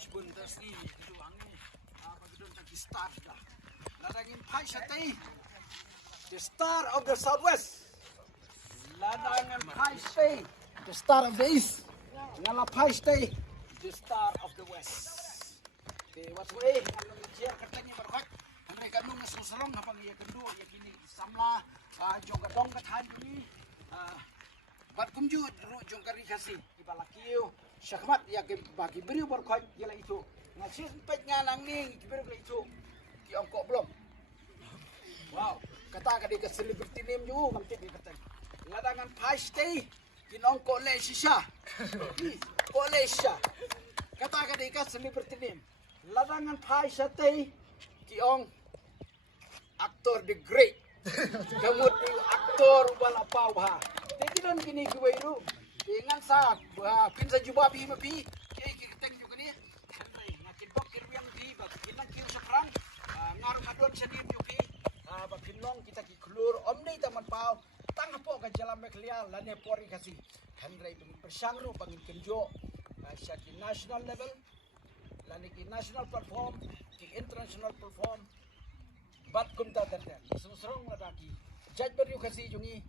sebentar sini itu angin apa gedung taki star dah ladangin pai satay the star of the southwest ladangin pai stay the star of the east ngala pai stay the star of the west okay what's way ngala chia katanya berkat andre kanung suserong hapang iya kendu ya kini samla jong kadong kathan ni bat kumju ru jong kari kasi ibalakiu syakmat ya ke bagi beri berkat ialah itu ngasih pet nganang ning kibir ke itu ki ongkok belum wow kata kadi ke celebrity name ju ngamti di kata ladangan pasti kin ongkok le shisha ko le shisha kata kadi ke celebrity name ladangan pasti ki ong aktor the great kamu aktor wala pau ha tidak kini gue itu dengan sa pinsa juba bi mapi kay kiteng juga ni ngakin bokir yang di bak kinang kir sakrang ngarung adon sa dim yuki bak kinong kita ki klur omni taman pau tang po ka jalan meklia lane pori kasi handrai bersangru bangin kenjo sa ki national level lane ki national perform ki international perform bat kumta terten susrong ladaki judge beri kasi jungi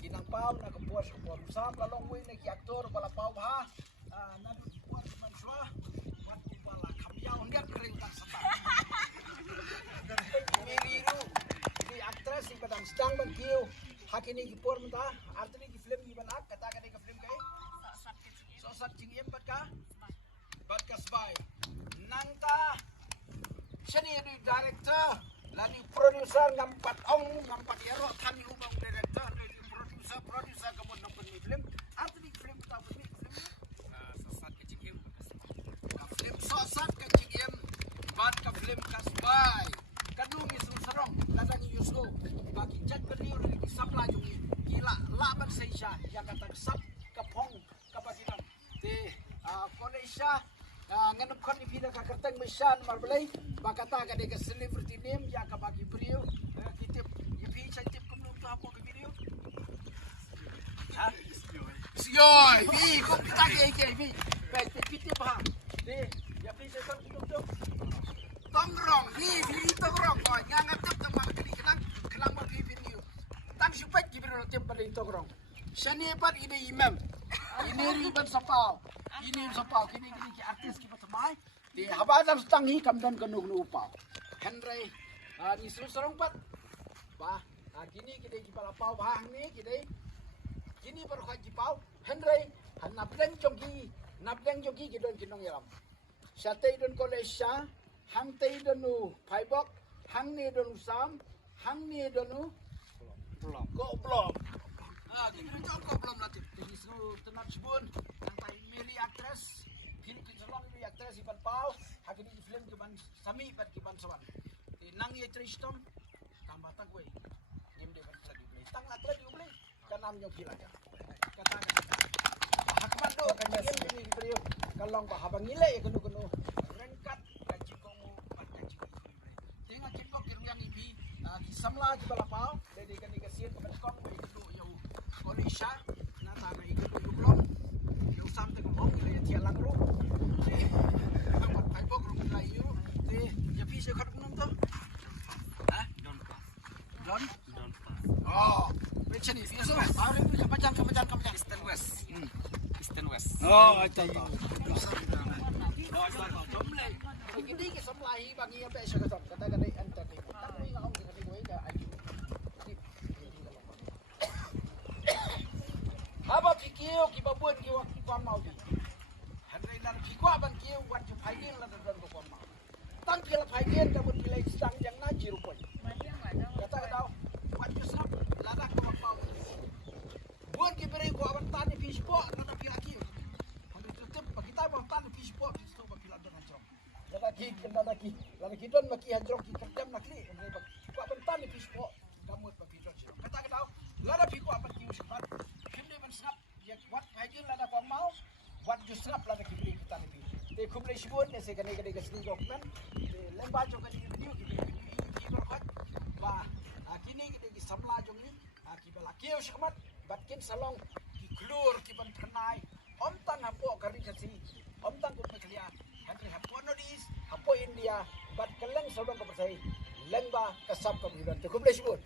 ginang pau na kapuas sam lalong way na ki aktor bala pau ha na puas man swa mat bala kamyaw ngat kring tak sata miriru di actress si badang stang ban kiu hakini ki por mata artini ki film ni banak kata kata ki film kai so sat cingiem bat ka sbai nangta shani di director lani producer ngampat ong ngampat ero kami umang director producer kamu nonton film arti film tahu film sosat kecingim film sosat kecingim bat ka film kasbai kadung isu serong ladang yusu bagi cat beriur di sapla jungi gila laban seisha yang kata sap kapong kapasitan di Malaysia ngenup kon ipida ka kerteng mesan marbelai bakata ka de celebrity name ya ka bagi beriur kitip ipi cantik kumnum tu apa ke video Sioi, vi, kung kita kaya, vi, piti pa, di, ya vi, sa kong tongrong, vi, tongrong, koi, nga ngatap ng mga kelang mag-ibin niyo, tang supet, gibir na tiyong pala yung tongrong, siya nipat, ini imam, ini riban sa pao, kini ki artis, kipa samay, di, habadang sa tangi, kamdan kanug na upaw, Henry, ni susarong pat, ba, kini, kini, kipala pao, bahang ni, kini baru kaji pau Henry napdeng jogi gidon kinong yalam syate don kolesya hang te donu paibok hang ni donu sam hang ni donu blom kini jong ko blom natif jadi seru tenat sebun yang tai mili actress film kinsalong mili actress iban pau hakini di film kiban sami bat kiban sawan nang ye tristom tambah tagwe nim de bat lagi beli tang atra di beli kanam nyok gila ya kata hakman do kan ini beliau kalong ba habang ngile kenu rengkat kaji komu pat kaji tengah kikok yang ibi di samla di balapau dari kan dikasih ke betkop itu yo kolisha na tana itu belum yo sampai ke hong ile tia langru amat pai bok ru layu te ya bisa kat kunum to don oh macam ni biasa hari ni kapan Eastern West oh itu jomle gini ke semlahi bagi apa syakatan kata entertainment tapi ngau ke gue ke apa fikir ki babun ki waktu kau mau di hari nan fikwa ban ki waktu pagi lan dan kau mau tang ki la pagi kamu nilai sedang yang najir pun kata tahu waktu snap ladak kau mau buat kibere ko aban tani fish pot na pilaki hambi tetep kita bang tani fish pot itu bagi ladan hancrong lagi don maki hancrong ki kerjam nakli ko aban tani fish pot kamu bagi don kata tahu lada fi ko aban ki usbat kimde ban snap ya wat hajin lada ko mau wat ju snap lada kibere kita ni te kumle shibon ne se kane kane gasni dokumen lemba jo kane video ki berkat ba kini kita ki samla jong ni ki balaki usbat batkin salong ki klur ki ban pernai om tan hapo kari kasi om tan ko kalian han Malaysia, bat keleng saudang kepersai, leng ba kasap kemudian cukup disebut.